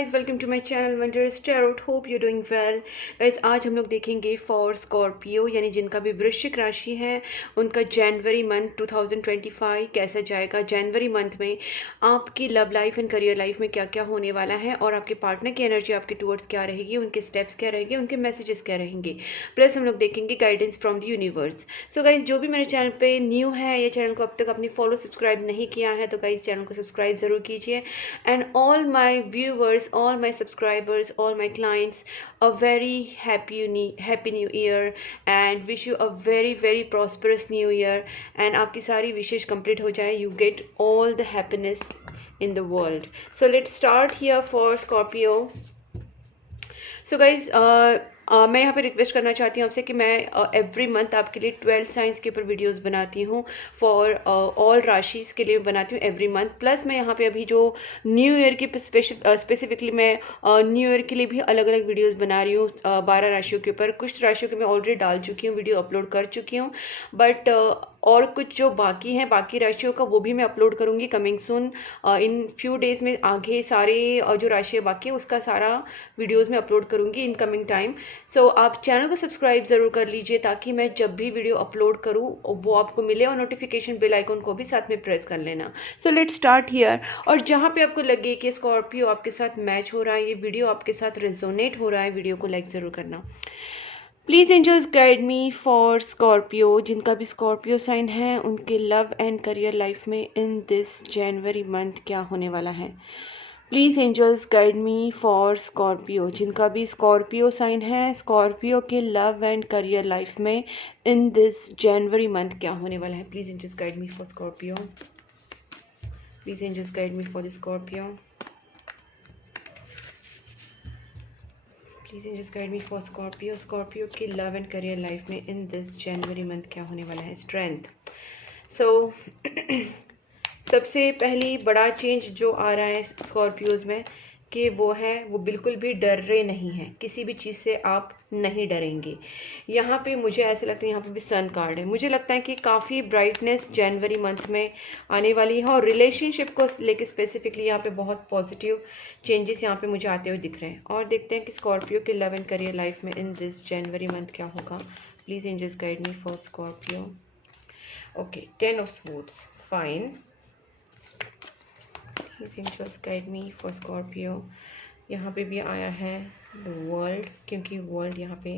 Guys, welcome to my channel wondrous tarot. Hope you doing well. Guys, आज हम लोग देखेंगे फॉर स्कॉर्पियो, यानी जिनका भी वृश्चिक राशि है उनका जनवरी मंथ 2025 कैसा जाएगा। जनवरी मंथ में आपकी love life and career life में क्या क्या होने वाला है और आपके पार्टनर की एनर्जी आपके टूवर्ड्स क्या रहेगी, उनके स्टेप्स क्या रहेंगे, उनके मैसेजेस क्या रहेंगे। प्लस हम लोग देखेंगे guidance from the universe. So guys, जो भी मेरे चैनल पे न्यू है या चैनल को अब तक अपनी फॉलो सब्सक्राइब नहीं किया है तो गाइस चैनल को सब्सक्राइब जरूर कीजिए। And all my viewers, all my subscribers, all my clients, a very happy new year and wish you a very prosperous new year and आपकी सारी विशेष कंप्लीट हो जाए, you get all the happiness in the world. So let's start here for Scorpio. So guys, मैं यहाँ पे request करना चाहती हूँ आपसे कि मैं एवरी मंथ आपके लिए 12 साइंस के ऊपर वीडियोस बनाती हूँ। फॉर ऑल राशिस के लिए बनाती हूँ एवरी मंथ। प्लस मैं यहाँ पे अभी जो न्यू ईयर की स्पेसिफिकली मैं न्यू ईयर के लिए भी अलग अलग वीडियोस बना रही हूँ 12 राशियों के ऊपर। कुछ राशियों के मैं ऑलरेडी डाल चुकी हूँ, वीडियो अपलोड कर चुकी हूँ, बट और कुछ जो बाकी हैं बाकी राशियों का वो भी मैं अपलोड करूँगी coming soon. In few days में आगे सारे जो राशियाँ बाकी है उसका सारा वीडियोज़ में अपलोड करूँगी इन कमिंग टाइम। सो आप चैनल को सब्सक्राइब ज़रूर कर लीजिए ताकि मैं जब भी वीडियो अपलोड करूँ वो आपको मिले, और नोटिफिकेशन बेल आइकन को भी साथ में प्रेस कर लेना। So let's start here. और जहाँ पे आपको लगे कि स्कॉर्पियो आपके साथ मैच हो रहा है, ये वीडियो आपके साथ रेजोनेट हो रहा है, वीडियो को लाइक ज़रूर करना। Please angels guide me for Scorpio, जिनका भी स्कॉर्पियो साइन है उनके लव एंड करियर लाइफ में इन दिस जनवरी मंथ क्या होने वाला है। Please angels guide me for Scorpio, जिनका भी स्कॉर्पियो साइन है स्कॉर्पियो के लव एंड करियर लाइफ में इन दिस जनवरी मंथ क्या होने वाला है। Please angels guide me for Scorpio. Please angels guide me for the Scorpio. Please angels guide me for Scorpio. Scorpio की love and career life में in this January month क्या होने वाला है। स्ट्रेंथ। सो सबसे पहली बड़ा चेंज जो आ रहा है स्कॉर्पियोज में कि वो बिल्कुल भी डर रहे नहीं हैं, किसी भी चीज़ से आप नहीं डरेंगे। यहाँ पे मुझे ऐसे लगता है, यहाँ पे भी सन कार्ड है, मुझे लगता है कि काफ़ी ब्राइटनेस जनवरी मंथ में आने वाली है और रिलेशनशिप को लेके स्पेसिफिकली यहाँ पे बहुत पॉजिटिव चेंजेस यहाँ पे मुझे आते हुए दिख रहे हैं। और देखते हैं कि स्कॉर्पियो के लव एंड करियर लाइफ में इन दिस जनवरी मंथ क्या होगा। Please angels guide me for Scorpio. Okay, 10 of swords, fine. Angels guide me for Scorpio. यहाँ पे भी आया है द वर्ल्ड, क्योंकि वर्ल्ड यहाँ पे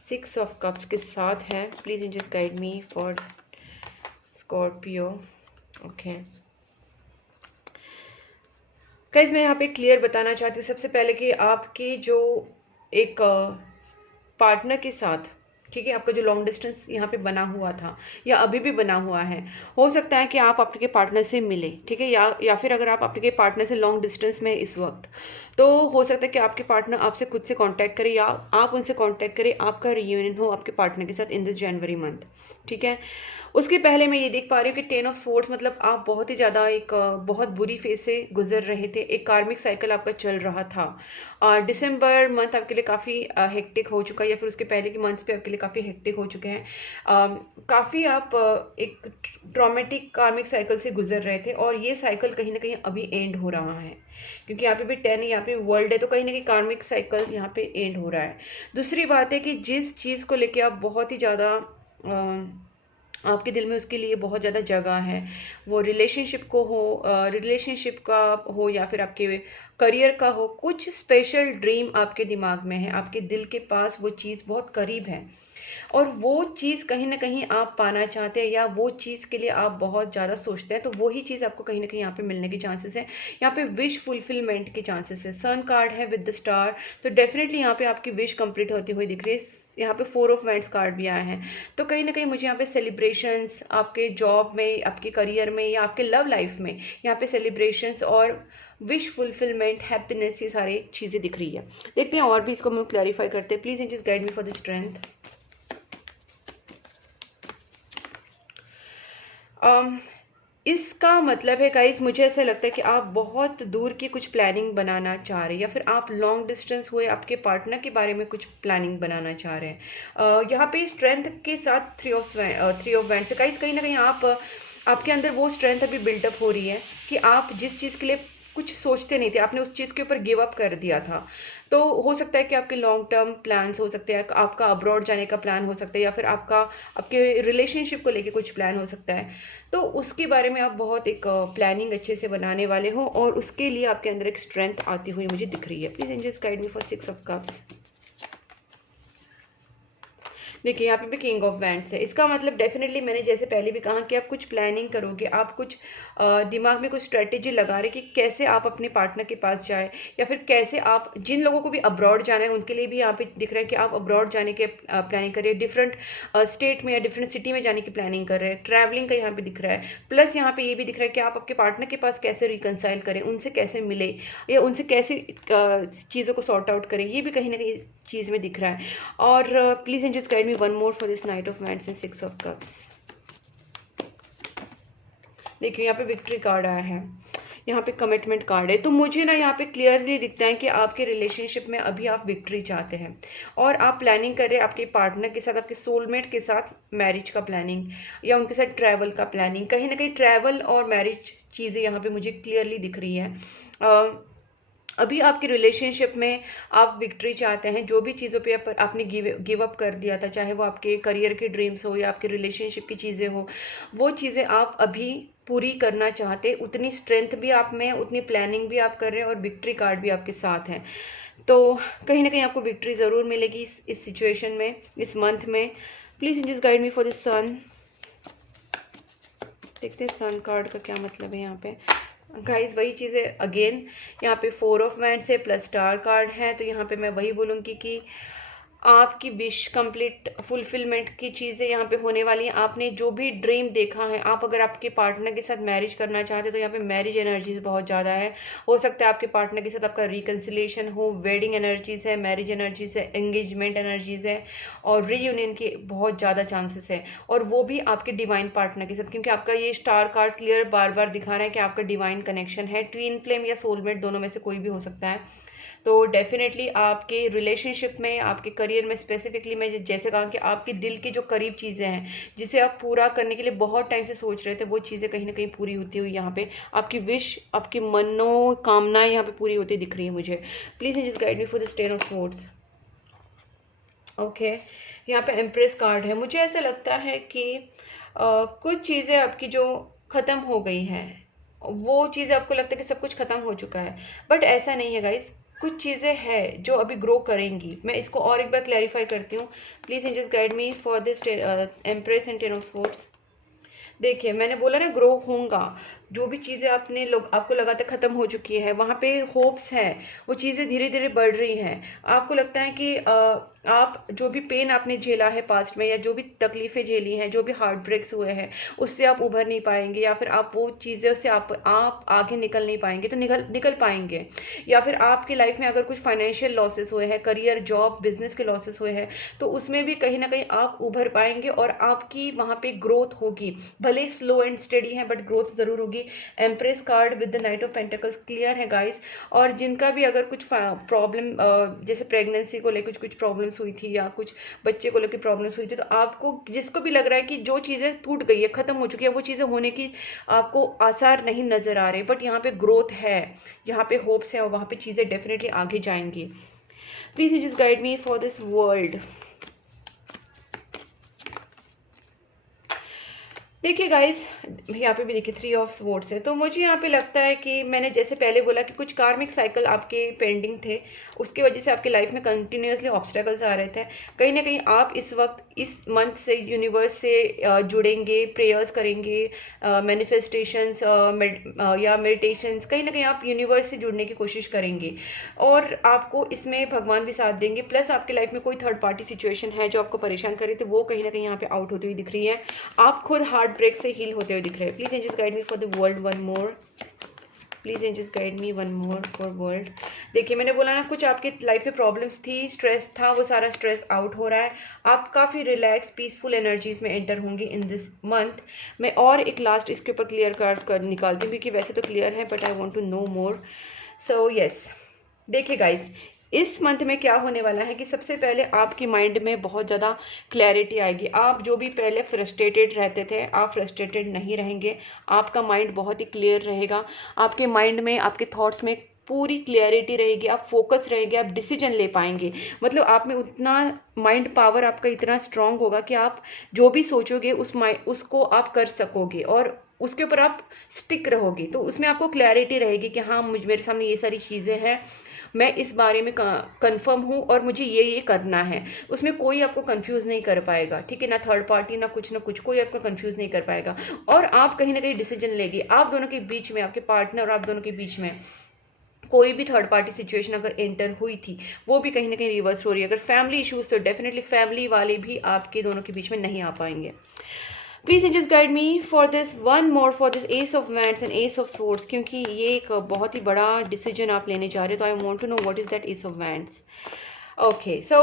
6 ऑफ कप्स के साथ है। Please angels guide me for Scorpio. Okay guys, मैं यहाँ पे क्लियर बताना चाहती हूँ सबसे पहले कि आपकी जो एक पार्टनर के साथ, ठीक है, आपका जो लॉन्ग डिस्टेंस यहाँ पे बना हुआ था या अभी भी बना हुआ है, हो सकता है कि आप आपके पार्टनर से मिले, ठीक है, या फिर अगर आप आपके पार्टनर से लॉन्ग डिस्टेंस में इस वक्त, तो हो सकता है कि आपके पार्टनर आपसे खुद से कांटेक्ट करे या आप उनसे कांटेक्ट करें, आपका रियूनियन हो आपके पार्टनर के साथ इन दिस जनवरी मंथ, ठीक है। उसके पहले मैं ये देख पा रही हूँ कि 10 ऑफ स्वॉर्ड्स मतलब आप बहुत ही ज़्यादा एक बहुत बुरी फेज से गुजर रहे थे, एक कार्मिक साइकिल आपका चल रहा था। दिसंबर मंथ आपके लिए काफ़ी हेक्टिक हो चुका है, या फिर उसके पहले के मंथ्स पे आपके लिए काफ़ी हेक्टिक हो चुके हैं। काफ़ी आप एक ट्रॉमेटिक कार्मिक साइकिल से गुजर रहे थे और ये साइकिल कहीं ना कहीं अभी एंड हो रहा है, क्योंकि यहाँ पे भी 10, यहाँ पे वर्ल्ड है, तो कहीं ना कहीं कार्मिक साइकिल यहाँ पे एंड हो रहा है। दूसरी बात है कि जिस चीज़ को लेके आप बहुत ही ज़्यादा आपके दिल में उसके लिए बहुत ज़्यादा जगह है, वो रिलेशनशिप का हो या फिर आपके करियर का हो, कुछ स्पेशल ड्रीम आपके दिमाग में है, आपके दिल के पास वो चीज़ बहुत करीब है और वो चीज़ कहीं ना कहीं आप पाना चाहते हैं या वो चीज़ के लिए आप बहुत ज़्यादा सोचते हैं, तो वही चीज़ आपको कहीं ना कहीं यहाँ पे मिलने के चांसेस है। यहाँ पे विश फुलफिलमेंट के चांसेस है। सन कार्ड है विद द स्टार, तो डेफिनेटली यहाँ पे आपकी विश कंप्लीट होती हुई दिख रही है। यहाँ पे 4 ऑफ वांड्स कार्ड भी आया है, तो कहीं ना कहीं मुझे यहाँ पे सेलिब्रेशंस आपके जॉब में, आपके करियर में या आपके लव लाइफ में यहाँ पे सेलिब्रेशंस और विश फुलफिलमेंट, हैप्पीनेस, ये सारी चीज़ें दिख रही है। देखते हैं और भी इसको हम क्लैरिफाई करते हैं। Please just guide me for the strength. इसका मतलब है गाइज, मुझे ऐसा लगता है कि आप बहुत दूर की कुछ प्लानिंग बनाना चाह रहे हैं या फिर आप लॉन्ग डिस्टेंस हुए आपके पार्टनर के बारे में कुछ प्लानिंग बनाना चाह रहे हैं। यहाँ पे स्ट्रेंथ के साथ 3 ऑफ वैंड्स गाइज, कहीं ना कहीं आपके अंदर वो स्ट्रेंथ अभी बिल्डअप हो रही है कि आप जिस चीज़ के लिए कुछ सोचते नहीं थे, आपने उस चीज़ के ऊपर गिव अप कर दिया था। तो हो सकता है कि आपके लॉन्ग टर्म प्लान्स हो सकते हैं, आपका अब्रॉड जाने का प्लान हो सकता है, या फिर आपका आपके रिलेशनशिप को लेके कुछ प्लान हो सकता है। तो उसके बारे में आप बहुत एक प्लानिंग अच्छे से बनाने वाले हो, और उसके लिए आपके अंदर एक स्ट्रेंथ आती हुई मुझे दिख रही है। Please angels guide me for 6 of cups. देखिए यहाँ पे भी किंग ऑफ वैंड्स है। इसका मतलब डेफिनेटली मैंने जैसे पहले भी कहा कि आप कुछ प्लानिंग करोगे, आप कुछ दिमाग में कुछ स्ट्रेटेजी लगा रहे कि कैसे आप अपने पार्टनर के पास जाए, या फिर कैसे आप, जिन लोगों को भी अब्रॉड जाना है उनके लिए भी यहाँ पे दिख रहा है कि आप अब्रॉड जाने के प्लानिंग कर रहे हैं, डिफरेंट स्टेट में या डिफरेंट सिटी में जाने की प्लानिंग कर रहे हैं, ट्रैवलिंग का यहाँ पे दिख रहा है। प्लस यहाँ पे ये भी दिख रहा है कि आप आपके पार्टनर के पास कैसे रिकनसाइल करें, उनसे कैसे मिले, या उनसे कैसे चीज़ों को सॉर्ट आउट करें, ये भी कहीं ना कहीं चीज़ में दिख रहा है। और please angels guide me one more for this knight of wands and 6 of cups. देखिए यहाँ पे विक्ट्री कार्ड आया है, यहाँ पे कमिटमेंट कार्ड है। तो मुझे ना यहाँ पे क्लियरली दिखता है कि आपके रिलेशनशिप में अभी आप विक्ट्री चाहते हैं, और आप प्लानिंग कर रहे हैं आपके पार्टनर के साथ, आपके सोलमेट के साथ मैरिज का प्लानिंग, या उनके साथ ट्रैवल का प्लानिंग। कहीं ना कहीं ट्रैवल और मैरिज चीज़ें यहाँ पे मुझे क्लियरली दिख रही है। अभी आपके रिलेशनशिप में आप विक्ट्री चाहते हैं, जो भी चीज़ों पे आपने गिव अप कर दिया था, चाहे वो आपके करियर के ड्रीम्स हो या आपके रिलेशनशिप की चीज़ें हो, वो चीज़ें आप अभी पूरी करना चाहते। उतनी स्ट्रेंथ भी आप में, उतनी प्लानिंग भी आप कर रहे हैं, और विक्ट्री कार्ड भी आपके साथ है। तो कहीं ना कहीं आपको विक्ट्री ज़रूर मिलेगी इस सिचुएशन में, इस मंथ में। Please just guide me for the sun. देखते हैं सन कार्ड का क्या मतलब है यहाँ पे। गाइस वही चीज़ें अगेन, यहाँ पे 4 ऑफ वैंड्स है प्लस स्टार कार्ड है। तो यहाँ पे मैं वही बोलूँगी कि आपकी विश कंप्लीट फुलफिलमेंट की चीज़ें यहाँ पे होने वाली हैं। आपने जो भी ड्रीम देखा है, आप अगर आपके पार्टनर के साथ मैरिज करना चाहते हैं तो यहाँ पे मैरिज एनर्जीज बहुत ज़्यादा है। हो सकता है आपके पार्टनर के साथ आपका रिकन्सिलेशन हो, वेडिंग एनर्जीज है, मैरिज एनर्जीज है, एंगेजमेंट एनर्जीज है, और रीयूनियन के बहुत ज़्यादा चांसेस है, और वो भी आपके डिवाइन पार्टनर के साथ, क्योंकि आपका ये स्टार कार्ड क्लियर बार बार दिखा रहा है कि आपका डिवाइन कनेक्शन है। ट्विन फ्लेम या सोलमेट दोनों में से कोई भी हो सकता है। तो डेफिनेटली आपके रिलेशनशिप में, आपके करियर में स्पेसिफिकली, मैं जैसे कहा कि आपके दिल की जो करीब चीज़ें हैं, जिसे आप पूरा करने के लिए बहुत टाइम से सोच रहे थे, वो चीज़ें कहीं ना कहीं पूरी होती हुई यहाँ पे आपकी विश, आपकी मनोकामनाएं यहाँ पे पूरी होती दिख रही है मुझे। Please just guide me for the 10 of swords. Okay, यहाँ पे एम्प्रेस कार्ड है। मुझे ऐसा लगता है कि कुछ चीज़ें आपकी जो ख़त्म हो गई हैं, वो चीज़ आपको लगता है कि सब कुछ ख़त्म हो चुका है, बट ऐसा नहीं है गाइस। कुछ चीज़ें हैं जो अभी ग्रो करेंगी। मैं इसको और एक बार क्लैरिफाई करती हूँ। Please just guide me for this empress and 10 of swords. देखिए मैंने बोला ना, ग्रो होगा। जो भी चीज़ें आपने आपको लगा था ख़त्म हो चुकी है, वहाँ पे होप्स है, वो चीज़ें धीरे धीरे बढ़ रही हैं। आपको लगता है कि आप जो भी पेन आपने झेला है पास्ट में, या जो भी तकलीफ़ें झेली हैं, जो भी हार्ट ब्रेक्स हुए हैं, उससे आप उभर नहीं पाएंगे, या फिर आप वो चीज़ों से आप आगे निकल नहीं पाएंगे। तो निकल पाएंगे। या फिर आपकी लाइफ में अगर कुछ फाइनेंशियल लॉसेस हुए हैं, करियर जॉब बिजनेस के लॉसेस हुए हैं, तो उसमें भी कहीं ना कहीं आप उभर पाएंगे, और आपकी वहाँ पे ग्रोथ होगी। भले स्लो एंड स्टेडी है, बट ग्रोथ ज़रूर होगी। Empress card with the night of pentacles clear है गाइस। और जिनका भी अगर कुछ प्रॉब्लम, जैसे प्रेगनेंसी को लेकर कुछ प्रॉब्लम्स हुई थी, या कुछ बच्चे को लेकर प्रॉब्लम्स हुई थी, तो आपको जिसको भी लग रहा है कि जो चीज़ें टूट गई है, ख़त्म हो चुकी है, वो चीज़ें होने की आपको आसार नहीं नज़र आ रहे, बट यहाँ पे ग्रोथ है, यहाँ पे होप्स है, और वहाँ पे चीज़ें डेफिनेटली आगे जाएंगी। Please just guide me for this world. देखिए गाइस, यहाँ पे भी देखिए 3 ऑफ स्वॉर्ड्स है। तो मुझे यहाँ पे लगता है कि मैंने जैसे पहले बोला कि कुछ कार्मिक साइकिल आपके पेंडिंग थे, उसकी वजह से आपकी लाइफ में कंटिन्यूसली ऑब्स्टेकल्स आ रहे थे। कहीं ना कहीं आप इस वक्त, इस मंथ से यूनिवर्स से जुड़ेंगे, प्रेयर्स करेंगे, मैनिफेस्टेशंस या मेडिटेशंस, कहीं ना कहीं आप यूनिवर्स से जुड़ने की कोशिश करेंगे, और आपको इसमें भगवान भी साथ देंगे। प्लस आपकी लाइफ में कोई थर्ड पार्टी सिचुएशन है जो आपको परेशान करे, तो वो कहीं ना कहीं यहाँ पे आउट होती हुई दिख रही है। आप खुद हार्ट ब्रेक से हील होते हुए दिख रहे हैं। Please angels guide me for the world one more. Please angels guide me one more for world. देखिए मैंने बोला ना, कुछ आपकी लाइफ में प्रॉब्लम्स थी, स्ट्रेस था, वो सारा स्ट्रेस आउट हो रहा है। आप काफ़ी रिलैक्स पीसफुल एनर्जीज में एंटर होंगे इन दिस मंथ। मैं और एक लास्ट इसके ऊपर क्लियर कार्ड निकालती हूँ, क्योंकि वैसे तो क्लियर है, but I want to know more. So yes, देखिए गाइज, इस मंथ में क्या होने वाला है कि सबसे पहले आपकी माइंड में बहुत ज़्यादा क्लैरिटी आएगी। आप जो भी पहले फ्रस्ट्रेटेड रहते थे, आप फ्रस्ट्रेटेड नहीं रहेंगे। आपका माइंड बहुत ही क्लियर रहेगा। आपके माइंड में, आपके थॉट्स में पूरी क्लियरिटी रहेगी, आप फोकस रहेंगे, आप डिसीजन ले पाएंगे। मतलब आप में उतना माइंड पावर आपका इतना स्ट्रांग होगा कि आप जो भी सोचोगे उसको आप कर सकोगे और उसके ऊपर आप स्टिक रहोगे। तो उसमें आपको क्लैरिटी रहेगी कि हाँ, मेरे सामने ये सारी चीज़ें हैं, मैं इस बारे में कंफर्म हूँ और मुझे ये करना है। उसमें कोई आपको कंफ्यूज नहीं कर पाएगा, ठीक है ना। थर्ड पार्टी ना कुछ कोई आपको कंफ्यूज नहीं कर पाएगा। और आप कहीं ना कहीं डिसीजन लेंगे। आप दोनों के बीच में, आपके पार्टनर और आप दोनों के बीच में कोई भी थर्ड पार्टी सिचुएशन अगर एंटर हुई थी, वो भी कहीं ना कहीं रिवर्स हो रही है। अगर फैमिली इश्यूज, तो डेफिनेटली फैमिली वाले भी आपके दोनों के बीच में नहीं आ पाएंगे। Please just guide me for this one more, for this S of wands and S of swords, क्योंकि ये एक बहुत ही बड़ा डिसीजन आप लेने जा रहे हो। तो I want to know what is that ace of wands. Okay, so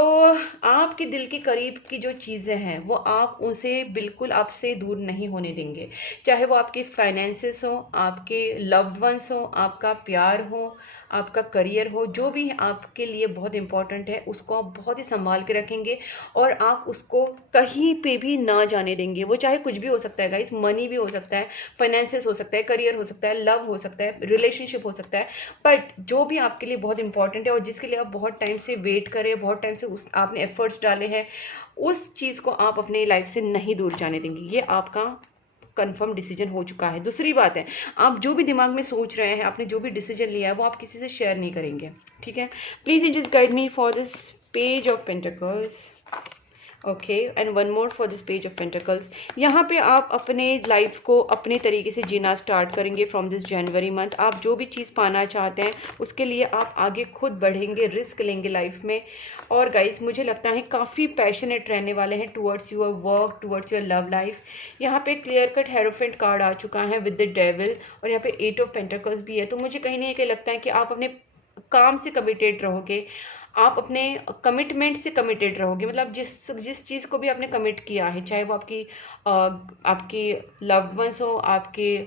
आपके दिल के करीब की जो चीज़ें हैं वो आप उनसे बिल्कुल आपसे दूर नहीं होने देंगे। चाहे वो आपके फाइनेंसेस हो, आपके लव्ड वंस हो, आपका प्यार हो, आपका करियर हो, जो भी आपके लिए बहुत इंपॉर्टेंट है उसको आप बहुत ही संभाल के रखेंगे और आप उसको कहीं पे भी ना जाने देंगे। वो चाहे कुछ भी हो सकता है गाइस, मनी भी हो सकता है, फाइनेंसेस हो सकता है, करियर हो सकता है, लव हो सकता है, रिलेशनशिप हो सकता है, बट जो भी आपके लिए बहुत इंपॉर्टेंट है और जिसके लिए आप बहुत टाइम से वेट करें, बहुत टाइम से आपने एफर्ट्स डाले हैं, उस चीज़ को आप अपने लाइफ से नहीं दूर जाने देंगे। ये आपका कंफर्म डिसीजन हो चुका है। दूसरी बात है, आप जो भी दिमाग में सोच रहे हैं, आपने जो भी डिसीजन लिया है, वो आप किसी से शेयर नहीं करेंगे, ठीक है। Please just guide me for this page of pentacles. Okay, and one more for this page of pentacles. यहाँ पे आप अपने लाइफ को अपने तरीके से जीना स्टार्ट करेंगे फ्रॉम दिस जनवरी मंथ। आप जो भी चीज़ पाना चाहते हैं उसके लिए आप आगे खुद बढ़ेंगे, रिस्क लेंगे लाइफ में। और गाइस, मुझे लगता है काफ़ी पैशनेट रहने वाले हैं towards your work, towards your love life. यहाँ पे क्लियर कट हेरोफेंट कार्ड आ चुका है विद द डेविल, और यहाँ पे 8 ऑफ पेंटिकल्स भी है। तो मुझे कहीं ना कहीं लगता है कि आप अपने काम से कमिटेड रहोगे, आप अपने कमिटमेंट से कमिटेड रहोगे। मतलब जिस चीज़ को भी आपने कमिट किया है, चाहे वो आपकी लव्ड वंस हो, आपके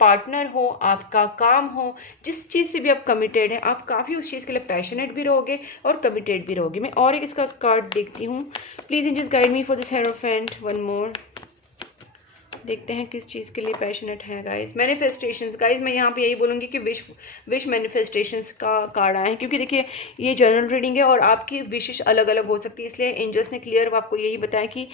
पार्टनर हो, आपका काम हो, जिस चीज़ से भी आप कमिटेड है, आप काफ़ी उस चीज़ के लिए पैशनेट भी रहोगे और कमिटेड भी रहोगे। मैं और एक इसका कार्ड देखती हूँ। Please just guide me for this hierophant one more. देखते हैं किस चीज़ के लिए पैशनेट है गाइस। मैनिफेस्टेशंस गाइस, मैं यहाँ पे यही बोलूँगी कि विश मैनिफेस्टेशंस का कार्ड आए हैं, क्योंकि देखिए ये जनरल रीडिंग है और आपकी विशेष अलग अलग हो सकती है। इसलिए एंजल्स ने क्लियर आपको यही बताया कि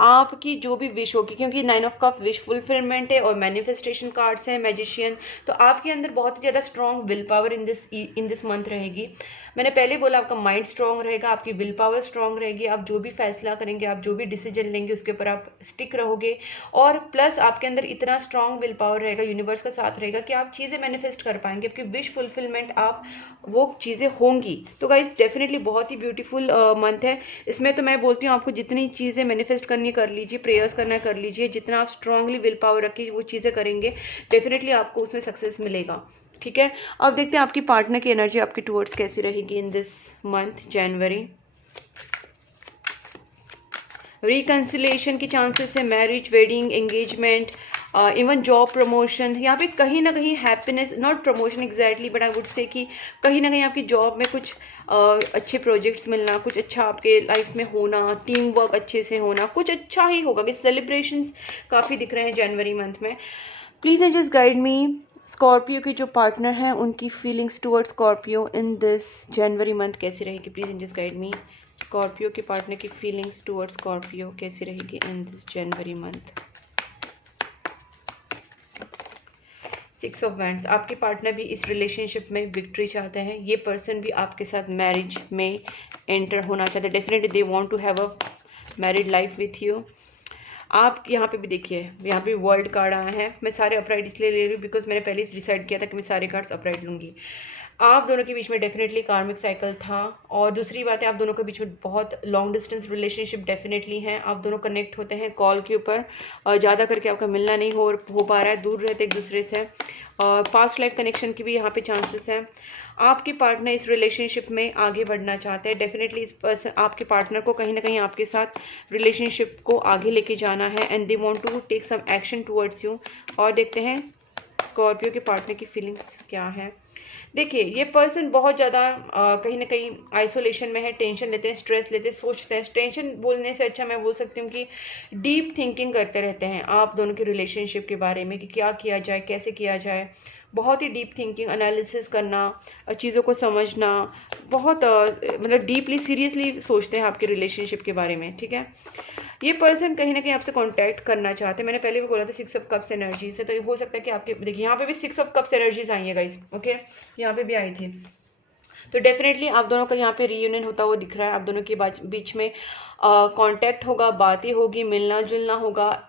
आपकी जो भी विश होगी, क्योंकि 9 ऑफ कप विश फुलफिलमेंट है और मैनिफेस्टेशन कार्ड्स है, मैजिशियन, तो आपके अंदर बहुत ही ज़्यादा strong will power in this month रहेगी। मैंने पहले बोला आपका माइंड स्ट्रांग रहेगा, आपकी विल पावर स्ट्रांग रहेगी। आप जो भी फैसला करेंगे, आप जो भी डिसीजन लेंगे, उसके ऊपर आप स्टिक रहोगे। और प्लस आपके अंदर इतना स्ट्रांग विल पावर रहेगा, यूनिवर्स का साथ रहेगा कि आप चीज़ें मैनिफेस्ट कर पाएंगे। आपकी विश फुलफिलमेंट, आप वो चीज़ें होंगी। तो गाइज डेफिनेटली बहुत ही ब्यूटीफुल मंथ है। इसमें तो मैं बोलती हूँ आपको जितनी चीज़ें मैनिफेस्ट करनी कर लीजिए, प्रेयर्स करना कर लीजिए। जितना आप स्ट्रांगली विल पावर रखिए वो चीज़ें करेंगे, डेफिनेटली आपको उसमें सक्सेस मिलेगा। ठीक है, अब देखते हैं आपकी पार्टनर की एनर्जी आपके टुवर्ड्स कैसी रहेगी इन दिस मंथ जनवरी। रिकंसिलेशन के चांसेस है, marriage, wedding, engagement, even job promotion. यहाँ पे कहीं ना कहीं happiness, not promotion exactly, but I would say कि कहीं ना कहीं आपकी जॉब में कुछ अच्छे प्रोजेक्ट्स मिलना, कुछ अच्छा आपके लाइफ में होना, टीम वर्क अच्छे से होना, कुछ अच्छा ही होगा। कि सेलिब्रेशंस काफ़ी दिख रहे हैं जनवरी मंथ में। Please and just guide me, Scorpio के जो पार्टनर हैं उनकी feelings towards Scorpio in this January month कैसी रहेगी। Please and just guide me, Scorpio के पार्टनर की फीलिंग्स टुवर्ड्स स्कॉर्पियो कैसी रहेगी इन this January month. 6 of wands, आपके पार्टनर भी इस रिलेशनशिप में विक्ट्री चाहते हैं। ये पर्सन भी आपके साथ मैरिज में एंटर होना चाहते हैं। Definitely they want to have a married life with you. आप यहाँ पे भी देखिए, यहाँ पे वर्ल्ड कार्ड आया है। मैं सारे अपराइट इसलिए ले रही हूँ बिकॉज मैंने पहले डिसाइड किया था कि मैं सारे कार्ड्स अपराइट लूँगी। आप दोनों के बीच में डेफिनेटली कार्मिक साइकिल था। और दूसरी बात है, आप दोनों के बीच में बहुत लॉन्ग डिस्टेंस रिलेशनशिप डेफिनेटली है। आप दोनों कनेक्ट होते हैं कॉल के ऊपर, और ज़्यादा करके आपका मिलना नहीं हो पा रहा है, दूर रहते एक दूसरे से। और पास्ट लाइफ कनेक्शन की भी यहाँ पे चांसेस हैं। आपके पार्टनर इस रिलेशनशिप में आगे बढ़ना चाहते हैं। डेफिनेटली इस पर्सन, आपके पार्टनर को कहीं ना कहीं आपके साथ रिलेशनशिप को आगे लेके जाना है, and they want to take some action towards you. और देखते हैं स्कॉर्पियो के पार्टनर की फीलिंग्स क्या है। देखिए ये पर्सन बहुत ज़्यादा कहीं ना कहीं आइसोलेशन में है, टेंशन लेते हैं, स्ट्रेस लेते हैं, सोचते हैं। टेंशन बोलने से अच्छा मैं बोल सकती हूँ कि डीप थिंकिंग करते रहते हैं आप दोनों के रिलेशनशिप के बारे में कि क्या किया जाए, कैसे किया जाए। बहुत ही डीप थिंकिंग, एनालिसिस करना, चीज़ों को समझना, बहुत मतलब डीपली सीरियसली सोचते हैं आपके रिलेशनशिप के बारे में, ठीक है। ये पर्सन कहीं ना कहीं आपसे कांटेक्ट करना चाहते हैं। मैंने पहले भी बोला था 6 ऑफ कप्स एनर्जी से, तो ये हो सकता है कि आपके, देखिए यहाँ पे भी 6 ऑफ कप्स एनर्जीज आई है गाइस, ओके, यहाँ पे भी आई थी। तो डेफिनेटली आप दोनों का यहाँ पे रीयूनियन होता हुआ दिख रहा है। आप दोनों के बीच में कांटेक्ट होगा, बातें होगी, मिलना जुलना होगा,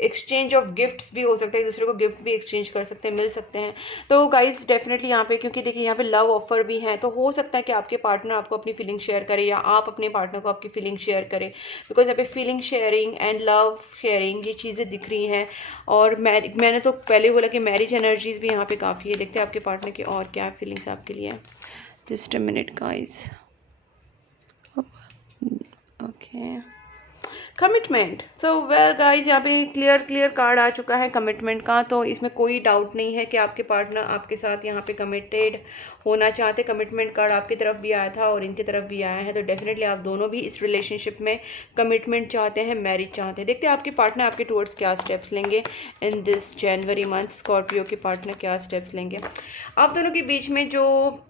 एक्सचेंज ऑफ गिफ्ट्स भी हो सकता है, एक दूसरे को गिफ्ट भी एक्सचेंज कर सकते हैं, मिल सकते हैं। तो गाइस डेफिनेटली यहाँ पे, क्योंकि देखिए यहाँ पे लव ऑफर भी है, तो हो सकता है कि आपके पार्टनर आपको अपनी फीलिंग शेयर करे या आप अपने पार्टनर को आपकी फीलिंग शेयर करें, बिकॉज यहाँ पे feeling sharing and love sharing ये चीज़ें दिख रही हैं। और मैंने तो पहले बोला कि मैरिज एनर्जीज भी यहाँ पे काफ़ी है। देखते हैं आपके पार्टनर की और क्या फीलिंग्स आपके लिए। Just a minute guys. Okay. Commitment. So well guys, यहाँ पे क्लियर कार्ड आ चुका है कमिटमेंट का। तो इसमें कोई डाउट नहीं है कि आपके पार्टनर आपके साथ यहाँ पे कमिटेड होना चाहते। कमिटमेंट कार्ड आपकी तरफ भी आया था और इनकी तरफ भी आया है। तो डेफिनेटली आप दोनों भी इस रिलेशनशिप में कमिटमेंट चाहते हैं, मैरिज चाहते हैं। देखते हैं आपके पार्टनर आपके टुवर्ड्स क्या स्टेप्स लेंगे इन दिस जनवरी मंथ। स्कॉर्पियो के पार्टनर क्या स्टेप्स लेंगे। आप दोनों के बीच में जो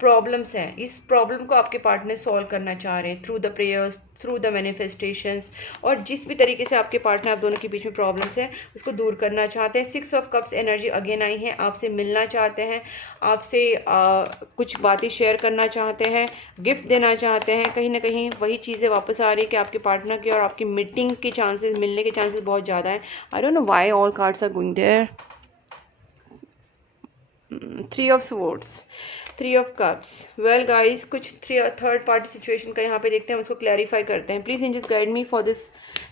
प्रॉब्लम्स हैं, इस प्रॉब्लम को आपके पार्टनर सॉल्व करना चाह रहे हैं through the prayers, through the manifestations. और जिस भी तरीके से आपके पार्टनर आप दोनों के बीच में प्रॉब्लम्स है उसको दूर करना चाहते हैं। 6 of cups energy again I है। आपसे मिलना चाहते हैं, आपसे कुछ बातें शेयर करना चाहते हैं, गिफ्ट देना चाहते हैं। कहीं ना कहीं वही चीज़ें वापस आ रही है कि आपके पार्टनर की और आपकी मीटिंग के चांसेस, मिलने के चांसेस बहुत ज़्यादा है। I don't know why all cards are going there. 3 of swords, 3 of cups. Well guys, कुछ थर्ड पार्टी सिचुएशन का यहाँ पे देखते हैं, उसको क्लैरिफाई करते हैं। Please just guide me for this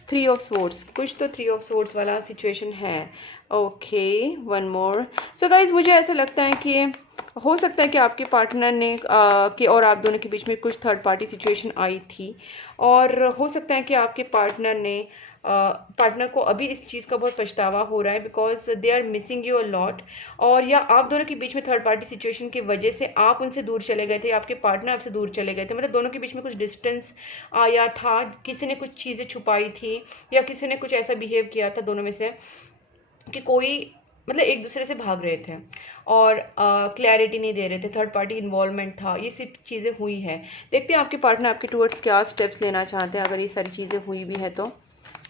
3 of swords. कुछ तो 3 ऑफ स्वॉर्ड्स वाला सिचुएशन है। Okay, one more. So guys, मुझे ऐसा लगता है कि हो सकता है कि आपके पार्टनर ने कि और आप दोनों के बीच में कुछ थर्ड पार्टी सिचुएशन आई थी, और हो सकता है कि आपके पार्टनर को अभी इस चीज़ का बहुत पछतावा हो रहा है, because they are missing you a lot. और या आप दोनों के बीच में थर्ड पार्टी सिचुएशन की वजह से आप उनसे दूर चले गए थे, आपके पार्टनर आपसे दूर चले गए थे। मतलब दोनों के बीच में कुछ डिस्टेंस आया था, किसी ने कुछ चीज़ें छुपाई थी या किसी ने कुछ ऐसा बिहेव किया था दोनों में से कि कोई मतलब एक दूसरे से भाग रहे थे और क्लैरिटी नहीं दे रहे थे, थर्ड पार्टी इन्वॉल्वमेंट था, ये सब चीज़ें हुई है। देखते हैं आपके पार्टनर आपके टुवर्ड्स क्या स्टेप्स लेना चाहते हैं अगर ये सारी चीज़ें हुई भी है तो।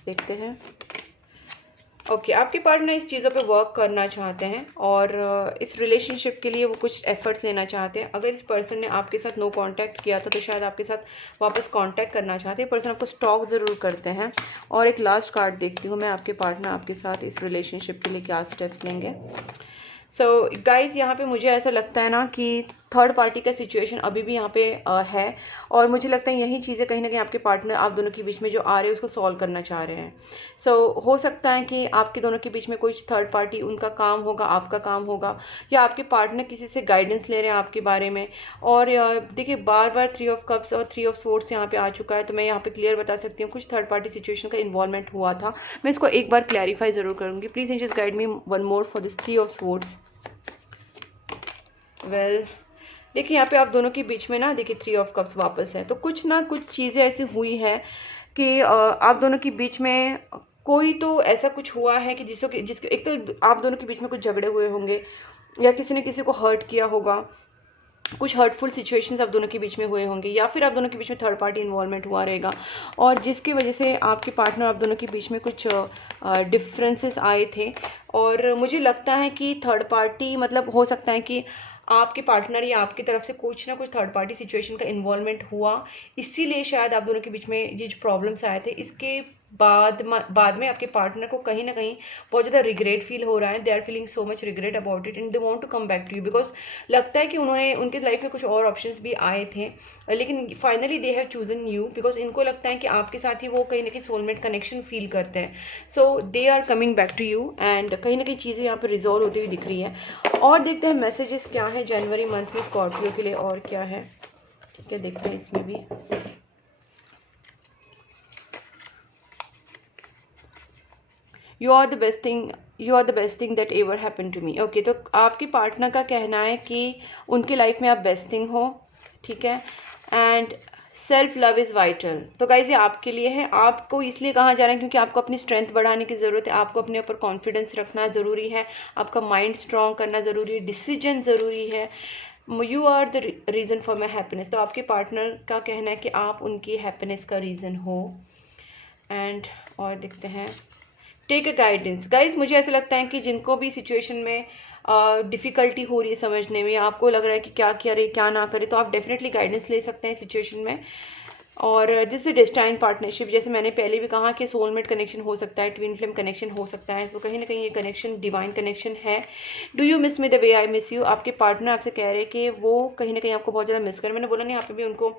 देखते हैं। ओके, आपके पार्टनर इस चीज़ों पे वर्क करना चाहते हैं और इस रिलेशनशिप के लिए वो कुछ एफर्ट्स लेना चाहते हैं। अगर इस पर्सन ने आपके साथ नो कांटेक्ट किया था तो शायद आपके साथ वापस कांटेक्ट करना चाहते हैं। पर्सन आपको स्टॉक ज़रूर करते हैं। और एक लास्ट कार्ड देखती हूँ मैं, आपके पार्टनर आपके साथ इस रिलेशनशिप के लिए क्या स्टेप्स लेंगे। सो गाइज, यहाँ पे मुझे ऐसा लगता है ना कि थर्ड पार्टी का सिचुएशन अभी भी यहाँ पे है, और मुझे लगता है यही चीज़ें कहीं ना कहीं आपके पार्टनर आप दोनों के बीच में जो आ रहे हैं उसको सॉल्व करना चाह रहे हैं। सो हो सकता है कि आपके दोनों के बीच में कुछ थर्ड पार्टी, उनका काम होगा, आपका काम होगा, या आपके पार्टनर किसी से गाइडेंस ले रहे हैं आपके बारे में। और देखिए बार बार 3 ऑफ कप्स और 3 ऑफ स्वॉर्ड्स यहाँ पे आ चुका है, तो मैं यहाँ पे क्लियर बता सकती हूँ कुछ थर्ड पार्टी सिचुएशन का इन्वॉल्वमेंट हुआ था। मैं इसको एक बार क्लैरिफाई ज़रूर करूँगी। Please just guide me one more for this 3 of swords. Well, देखिए यहाँ पे आप दोनों के बीच में ना, देखिए 3 ऑफ कप्स वापस है। तो कुछ ना कुछ चीज़ें ऐसी हुई हैं कि आप दोनों के बीच में कोई तो ऐसा कुछ हुआ है कि जिसके एक तो आप दोनों के बीच में कुछ झगड़े हुए होंगे, या किसी ने किसी को हर्ट किया होगा, कुछ हर्टफुल सिचुएशंस आप दोनों के बीच में हुए होंगे, या फिर आप दोनों के बीच में थर्ड पार्टी इन्वॉल्वमेंट हुआ रहेगा, और जिसकी वजह से आपके पार्टनर आप दोनों के बीच में कुछ डिफरेंसेस आए थे। और मुझे लगता है कि थर्ड पार्टी मतलब हो सकता है कि आपके पार्टनर या आपकी तरफ से कुछ ना कुछ थर्ड पार्टी सिचुएशन का इन्वॉल्वमेंट हुआ, इसीलिए शायद आप दोनों के बीच में ये जो प्रॉब्लम्स आए थे, इसके बाद में आपके पार्टनर को कहीं ना कहीं बहुत ज़्यादा रिग्रेट फील हो रहा है। They are feeling so much regret about it and they want to come back to you, because लगता है कि उनके लाइफ में कुछ और ऑप्शंस भी आए थे, लेकिन finally they have chosen you, because इनको लगता है कि आपके साथ ही वो कहीं ना कहीं सोलमेट कनेक्शन फील करते हैं। So they are coming back to you and कहीं ना कहीं चीज़ें यहाँ पर रिजॉल्व होती हुई दिख रही है। और देखते हैं मैसेजेस क्या है जनवरी मंथ में स्कॉर्पियो के लिए और क्या है। ठीक है, देखते हैं इसमें भी। You are the best thing that ever happen to me. Okay, तो आपके पार्टनर का कहना है कि उनकी लाइफ में आप बेस्ट थिंग हो, ठीक है। And self love is vital. तो गाइज ये आपके लिए है, आपको इसलिए कहा जा रहा है क्योंकि आपको अपनी स्ट्रेंथ बढ़ाने की ज़रूरत है, आपको अपने ऊपर कॉन्फिडेंस रखना ज़रूरी है, आपका माइंड स्ट्रॉन्ग करना ज़रूरी है, डिसीजन ज़रूरी है। You are the reason for my happiness. तो आपके पार्टनर का कहना है कि आप उनकी हैप्पीनेस का रीज़न हो। एंड और देखते हैं, टेक अ गाइडेंस। गाइज मुझे ऐसा लगता है कि जिनको भी सिचुएशन में डिफ़िकल्टी हो रही है समझने में, आपको लग रहा है कि क्या करे क्या ना करे, तो आप डेफिनेटली गाइडेंस ले सकते हैं सिचुएशन में। और दिस इज डेस्टाइन पार्टनरशिप, जैसे मैंने पहले भी कहा कि सोलमेट कनेक्शन हो सकता है, ट्विन फ्लेम कनेक्शन हो सकता है, तो कहीं ना कहीं ये कनेक्शन डिवाइन कनेक्शन है। Do you miss me the way I miss you. आपके पार्टनर आपसे कह रहे हैं कि वो कहीं ना कहीं आपको बहुत ज़्यादा मिस कर, मैंने बोला नहीं यहाँ पे भी उनको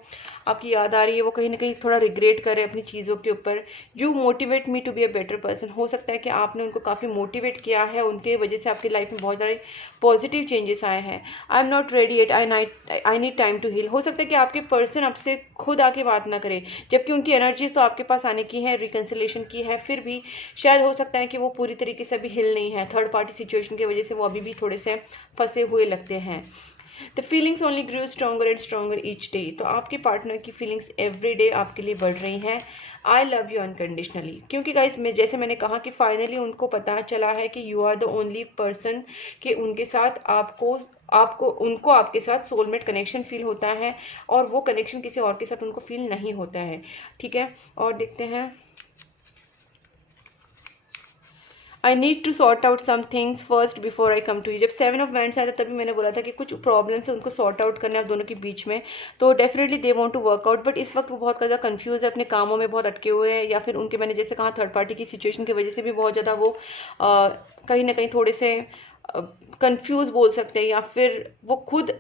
आपकी याद आ रही है, वो कहीं ना कहीं थोड़ा रिग्रेट कर रहे हैं अपनी चीज़ों के ऊपर। You motivate me to be a better person. हो सकता है कि आपने उनको काफ़ी मोटिवेट किया है, उनके वजह से आपकी लाइफ में बहुत सारे पॉजिटिव चेंजेस आए हैं। I am not ready yet, I need time to heal. हो सकता है कि आपके पर्सन आपसे खुद आके बात ना करे, जबकि उनकी एनर्जीज तो आपके पास आने की है, रिकन्सिलेशन की है, फिर भी शायद हो सकता है कि वो पूरी तरीके से अभी हिल नहीं है, थर्ड पार्टी सिचुएशन की वजह से वो अभी भी थोड़े से फंसे हुए लगते हैं। The feelings only grow stronger and stronger each day. तो आपके पार्टनर की फीलिंग्स एवरी डे आपके लिए बढ़ रही हैं। आई लव यू अनकंडीशनली, क्योंकि गाइस जैसे मैंने कहा कि फाइनली उनको पता चला है कि you are the only person, कि उनके साथ उनको आपके साथ सोलमेट कनेक्शन फील होता है, और वो कनेक्शन किसी और के साथ उनको फील नहीं होता है, ठीक है। और देखते हैं, I need to sort out some things first before I come to you. जब 7 ऑफ वांड्स आया था तभी मैंने बोला था कि कुछ प्रॉब्लम्स है, उनको सॉर्ट आउट करना है आप दोनों के बीच में, तो definitely they want to work out. But इस वक्त वो बहुत ज़्यादा कंफ्यूज है, अपने कामों में बहुत अटके हुए हैं, या फिर उनके मैंने जैसे कहा थर्ड पार्टी की सिचुएशन की वजह से भी बहुत ज़्यादा वो कहीं ना कहीं थोड़े से कंफ्यूज बोल सकते हैं, या फिर वो खुद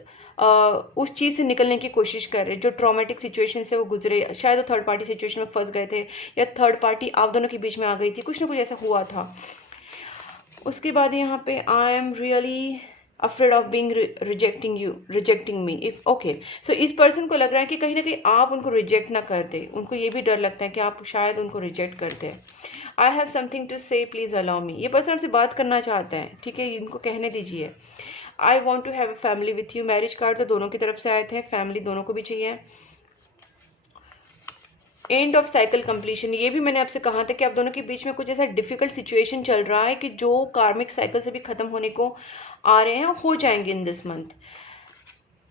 उस चीज़ से निकलने की कोशिश कर रहे हैं जो ट्रॉमेटिक सिचुएशन से वो गुजरे। शायद वो थर्ड पार्टी सिचुएशन में फंस गए थे, या थर्ड पार्टी आप दोनों के बीच में आ गई थी, कुछ ना कुछ ऐसा हुआ था। उसके बाद यहाँ पे I am really afraid of being rejecting me if okay. So इस पर्सन को लग रहा है कि कहीं ना कहीं आप उनको रिजेक्ट ना कर दे, उनको ये भी डर लगता है कि आप शायद उनको रिजेक्ट कर दे। आई हैव समथिंग टू से प्लीज अलाउ मी। ये पर्सन आपसे बात करना चाहता है, ठीक है, इनको कहने दीजिए। I want to have a family with you. Marriage card तो दोनों की तरफ से आए थे, फैमिली दोनों को भी चाहिए। एंड ऑफ साइकिल कंप्लीशन, ये भी मैंने आपसे कहा था कि आप दोनों के बीच में कुछ ऐसा डिफिकल्ट सिचुएशन चल रहा है कि जो कार्मिक साइकिल से भी खत्म होने को आ रहे हैं, हो जाएंगे इन दिस मंथ।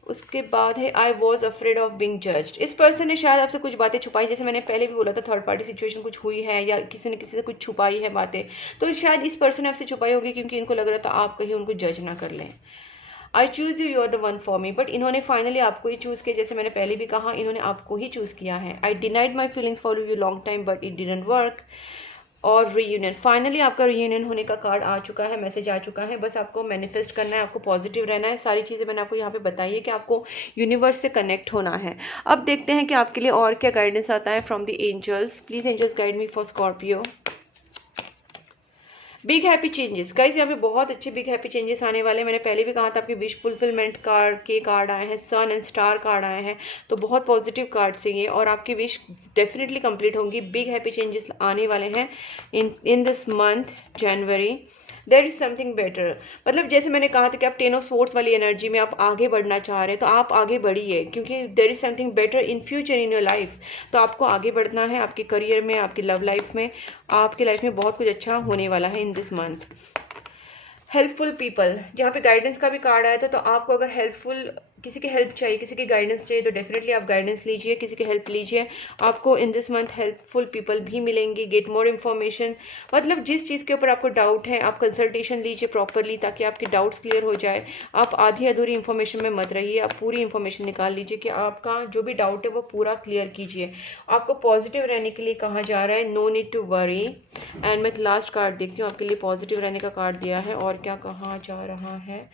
उसके बाद है I was afraid of being judged. इस पर्सन ने शायद आपसे कुछ बातें छुपाई, जैसे मैंने पहले भी बोला था थर्ड पार्टी सिचुएशन कुछ हुई है, या किसी ने किसी से कुछ छुपाई है बातें, तो शायद इस पर्सन ने आपसे छुपाई होगी क्योंकि इनको लग रहा था आप कहीं उनको जज ना कर लें। I choose you, you are the one for me. But इन्होंने फाइनली आपको ही चूज़ किया, जैसे मैंने पहले भी कहा इन्होंने आपको ही चूज़ किया है। I denied my feelings for you long time but it didn't work. और रीयूनियन, फाइनली आपका रीयूनियन होने का कार्ड आ चुका है, मैसेज आ चुका है। बस आपको मैनिफेस्ट करना है, आपको पॉजिटिव रहना है, सारी चीज़ें मैंने आपको यहाँ पे बताई है कि आपको यूनिवर्स से कनेक्ट होना है। अब देखते हैं कि आपके लिए और क्या गाइडेंस आता है from the angels. Please angels guide me for Scorpio. Big happy changes, guys यहाँ पे बहुत अच्छे बिग हैप्पी चेंजेस आने वाले हैं। मैंने पहले भी कहा था आपके विश फुलफिलमेंट कार्ड आए हैं, सन एंड स्टार कार्ड आए हैं, तो बहुत पॉजिटिव कार्ड से ये, और आपकी विश डेफिनेटली कंप्लीट होंगी। बिग हैप्पी चेंजेस आने वाले हैं in this month January. There is something better, मतलब जैसे मैंने कहा था कि आप 10 ऑफ स्वॉर्ड्स वाली एनर्जी में आप आगे बढ़ना चाह रहे हैं, तो आप आगे बढ़िए, क्योंकि there is something better in future in your life. तो आपको आगे बढ़ना है आपके करियर में, आपकी लव लाइफ में, आपकी लाइफ में बहुत कुछ अच्छा होने वाला है इन दिस मंथ। हेल्पफुल पीपल, जहाँ पे गाइडेंस का भी कार्ड आया था, तो आपको अगर हेल्पफुल किसी की हेल्प चाहिए, किसी की गाइडेंस चाहिए, तो डेफिनेटली आप गाइडेंस लीजिए, किसी की हेल्प लीजिए। आपको इन दिस मंथ हेल्पफुल पीपल भी मिलेंगे। गेट मोर इन्फॉर्मेशन, मतलब जिस चीज़ के ऊपर आपको डाउट है आप कंसल्टेशन लीजिए प्रॉपरली, ताकि आपके डाउट्स क्लियर हो जाए। आप आधी अधूरी इन्फॉर्मेशन में मत रहिए, आप पूरी इन्फॉर्मेशन निकाल लीजिए कि आपका जो भी डाउट है वो पूरा क्लियर कीजिए। आपको पॉजिटिव रहने के लिए कहा जा रहा है, no need to worry. And मैं लास्ट कार्ड देखती हूँ, आपके लिए पॉजिटिव रहने का कार्ड दिया है, और क्या कहा जा रहा है।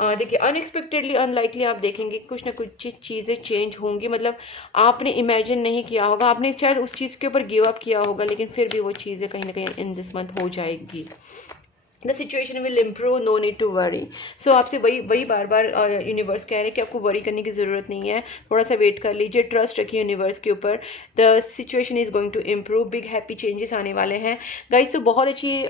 देखिए, अनएक्सपेक्टेडली अनलाइकली आप देखेंगे कुछ ना कुछ चीज़ें चेंज होंगी, मतलब आपने इमेजिन नहीं किया होगा, आपने शायद उस चीज़ के ऊपर गिव अप किया होगा, लेकिन फिर भी वो चीज़ें कहीं ना कहीं इन दिस मंथ हो जाएगी। The situation will improve, no need to worry. So आपसे वही वही बार बार यूनिवर्स कह रहे हैं कि आपको वरी करने की ज़रूरत नहीं है, थोड़ा सा वेट कर लीजिए, ट्रस्ट रखिए यूनिवर्स के ऊपर। The situation is going to improve, big happy changes आने वाले हैं गाइस। तो बहुत अच्छी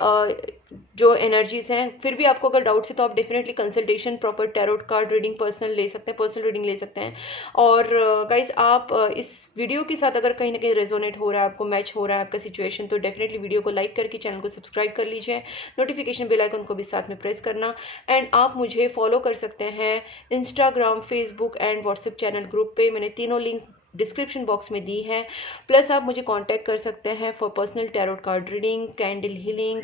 जो एनर्जीज हैं। फिर भी आपको अगर डाउट्स है तो आप definitely consultation, proper tarot card reading personal ले सकते हैं, पर्सनल रीडिंग ले सकते हैं। और गाइस आप इस वीडियो के साथ अगर कहीं ना कहीं रेजोनेट हो रहा है, आपको मैच हो रहा है आपका सिचुएशन, तो डेफिनेटली वीडियो को लाइक करके चैनल को सब्सक्राइब कर लीजिए, नोटिफिकेशन बेल आइकन को भी साथ में प्रेस करना। एंड आप मुझे फॉलो कर सकते हैं Instagram, Facebook and WhatsApp channel group पे, मैंने तीनों लिंक डिस्क्रिप्शन बॉक्स में दी है। प्लस आप मुझे कांटेक्ट कर सकते हैं for personal tarot card reading, candle healing,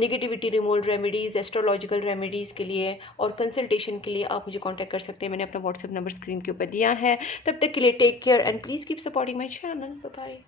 negativity removal remedies, astrological remedies के लिए और कंसल्टेशन के लिए आप मुझे कांटेक्ट कर सकते हैं। मैंने अपना व्हाट्सएप नंबर स्क्रीन के ऊपर दिया है। तब तक के लिए take care and please keep supporting my channel. Bye bye.